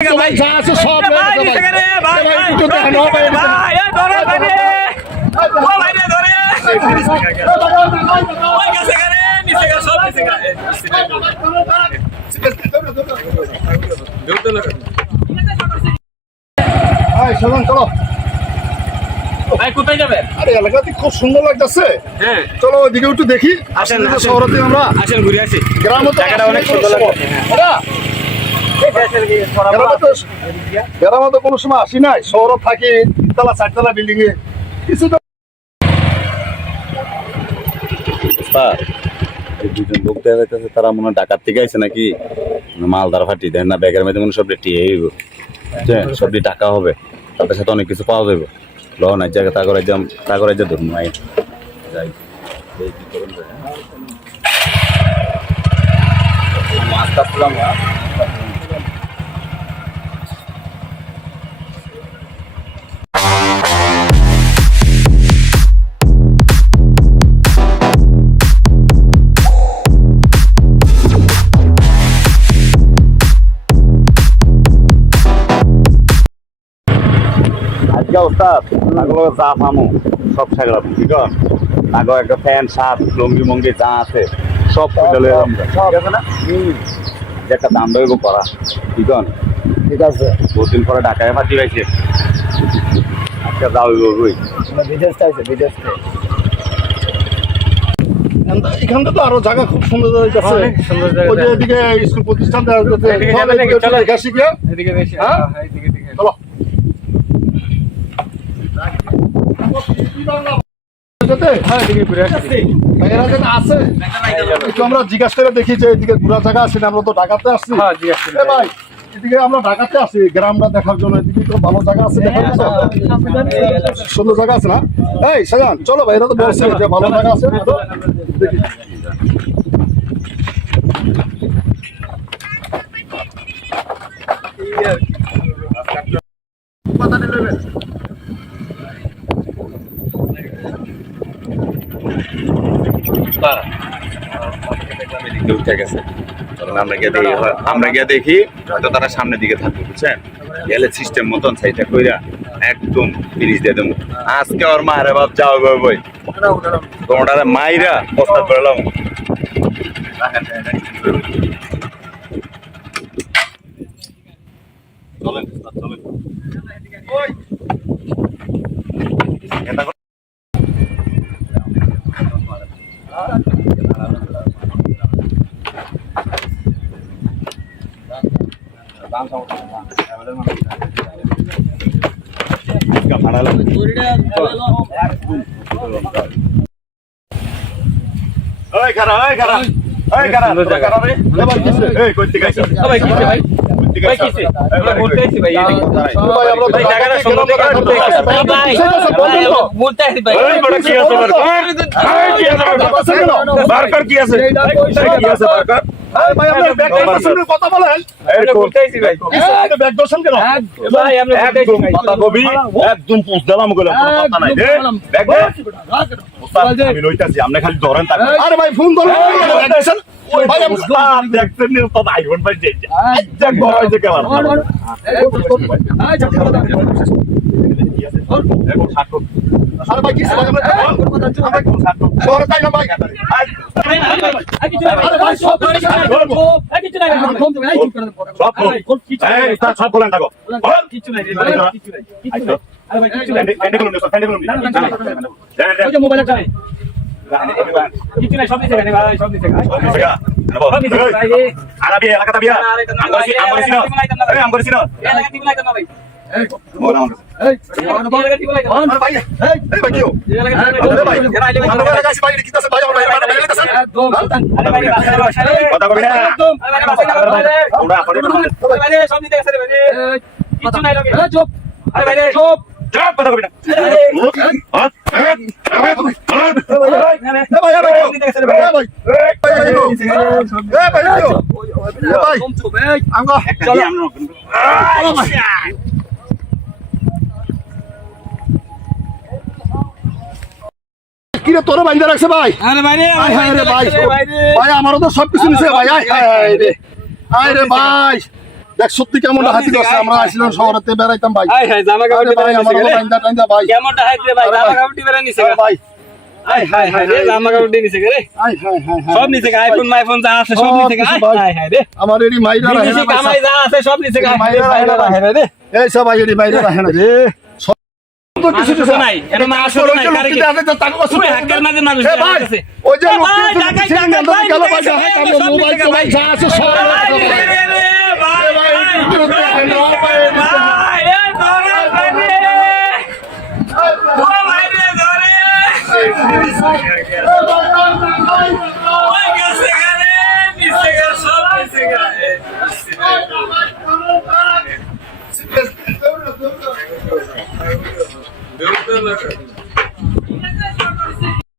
ভাই যা আছে সব চলো ভাই কোথায় যাবেন? আরে এলাকাতে খুব সুন্দর লাগতেছে। হ্যাঁ চলো ওইদিকে একটু দেখি। আসেন শহরতে আমরা আসেন ঘুরে আসি। গ্রামে জায়গাটা অনেক সুন্দর লাগছে। গ্রামে তো কোনো সময় আসি নাই, শহরে থাকি তিনতলা চারতলা বিল্ডিং এ কিছু তো দুজন লোক দেখা যাইতেছে, তারা মনে হয় ডাকাত থেকে আইছে নাকি মালদার ফাটি দেন না, ব্যাগের মধ্যে মনে সবটি টিয়ে সবটি টাকা হবে, তাদের সাথে অনেক কিছু পাওয়া যাবে। লন এক জায়গায় তা করে যা ধরুন যাই আস্তে আস্তে আমরা আজকে ওস্তাদ আগলো চা ফামু সব সাগরা ঠিক আছে, আগো একটা ফ্যান শার্ট লুঙ্গি মঙ্গি যা আছে সব খুলে ঠিক আছে না, যে একটা দাম দইব করা ঠিক আছে। ঠিক আছে, বহুদিন পরে ঢাকায় ফাটি পাইছে, আজকে যাও বই এখানটা তো আরো জায়গা খুব সুন্দর আছে। অনেক সুন্দর জায়গা। ওই যে এদিকে স্কুল প্রতিষ্ঠান দেওয়া হচ্ছে। চলো দেখি গিয়া। এদিকে বেশি হ্যাঁ? এদিকে দিকে চলো হ্যাঁ এদিকে ঘুরে আসি। ভাইয়েরা যেন আছে একটু আমরা জিজ্ঞাসা করে দেখি যে এদিকে ঘোরা জায়গা আছে না, আমরা তো ঢাকাতে আসছি। হ্যাঁ জিজ্ঞেস এ ভাই এদিকে আমরা ঢাকাতে আসি, গ্রামটা দেখার জন্য এদিকে তো ভালো জায়গা আছে দেখার জন্য। সুন্দর জায়গা আছে না? এই সাজান চলো ভাইরা তো বলছে যে ভালো জায়গা আছে দেখি। উঠে গেছে, আমরা গিয়ে দেখি হয়তো তারা সামনের দিকে থাকবে, বুঝছেন, গেলে সিস্টেম মতন সাইডটা কইরা একদম ফিনিশ দিয়ে দেবো। আজকে ওর মায়ের বাপ যাও বই তোমার মাইরা প্রস্তাব করলাম। চলেন চলেন কথা বলেন একদম পোস্ট দিলাম আমি লইতাছি, আপনি খালি ধরেন। আরে ভাই ফোন ধরে ভাই দেখছেন আইফোন ভাই আরে ভাই কি শহরে তাই না ভাই? আরে ভাই সব সব বলেন থাকো আরবি এলাকাটা বিয়া কিরে তোরে বাইন্দা রাখছে ভাই? আরে ভাই রে ভাই আমারও তো সবকিছু নিছে ভাই। আয় রে ভাই দেখ সত্যি কেমন হাতি করছে আমরা আসলাম শহরেতে বেড়াইতাম ভাই আয় হায় জামা কাপড় ভাই আমার টাইন্দা টাইন্দা ভাই কেমনটা হাইতে ভাই জামা কাপড় টিপে নিছে ভাই আয় হায় হায় রে জামা কাপড় নিছে রে আই হাই হাই হাই সব নিছে আইফোন মাইফোন যা আছে সব নিছে আয় হায় হায় রে আমার এডি মাইরা রাখে বিদেশি না কামাই যা আছে সব নিছে মাইরা রাখে না রে এই সব এডি মাইরা রাখে না রে তো কিছু কিছু নাই এটা না আসলে নাই কারে কি তুই হাক্কের মাঝে মানুষ এ ভাই আছে ওই যে লোক ভাই, ঢাকায়, ঢাকায়, ভাই, গেল ভাই ঢাকায়, ঢাকায়, সব আমার মোবাইল দিকে তো ভাই ভাই। যা আছে সব ভাই